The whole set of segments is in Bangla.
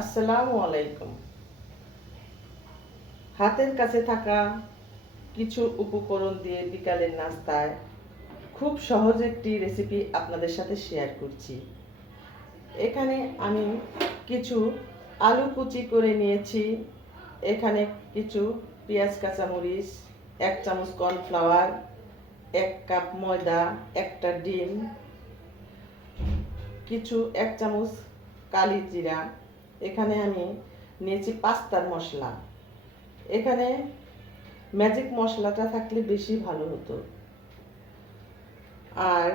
আসসালামু আলাইকুম। হাতের কাছে থাকা কিছু উপকরণ দিয়ে বিকালের নাস্তায় খুব সহজ একটি রেসিপি আপনাদের সাথে শেয়ার করছি। এখানে আমি কিছু আলু কুচি করে নিয়েছি, এখানে কিছু পেঁয়াজ কাঁচামরিচ, 1 চামচ কর্নফ্লাওয়ার, 1 কাপ ময়দা, একটা ডিম, কিছু 1 চামচ কালি জিরা, এখানে আমি নিয়েছি পাস্তার মশলা। এখানে ম্যাজিক মশলাটা থাকলে বেশি ভালো হতো। আর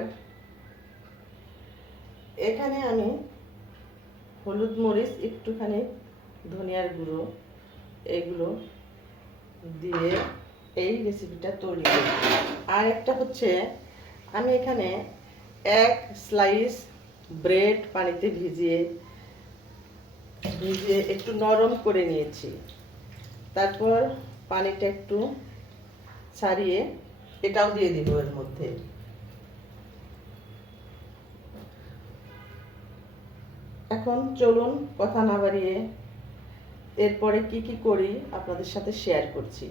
এখানে আমি হলুদ মরিচ, একটুখানি ধনিয়ার গুঁড়ো, এগুলো দিয়ে এই রেসিপিটা তৈরি করি। আর একটা হচ্ছে আমি এখানে 1 স্লাইস ব্রেড পানিতে ভিজিয়ে একটু নরম করে নিয়েছি। তারপর পানিটা একটু ছাড়িয়ে এটাও দিয়ে দিব এর মধ্যে। এখন চলুন কথা না বাড়িয়ে এরপরে কি কি করি আপনাদের সাথে শেয়ার করছি।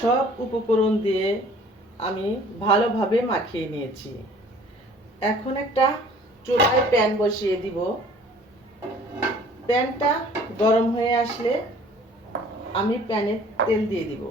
সব উপকরণ দিয়ে আমি ভালোভাবে মাখিয়ে নিয়েছি। এখন একটা চুলায় প্যান বসিয়ে দিব। প্যানটা গরম হয়ে আসলে আমি প্যানে তেল দিয়ে দিব।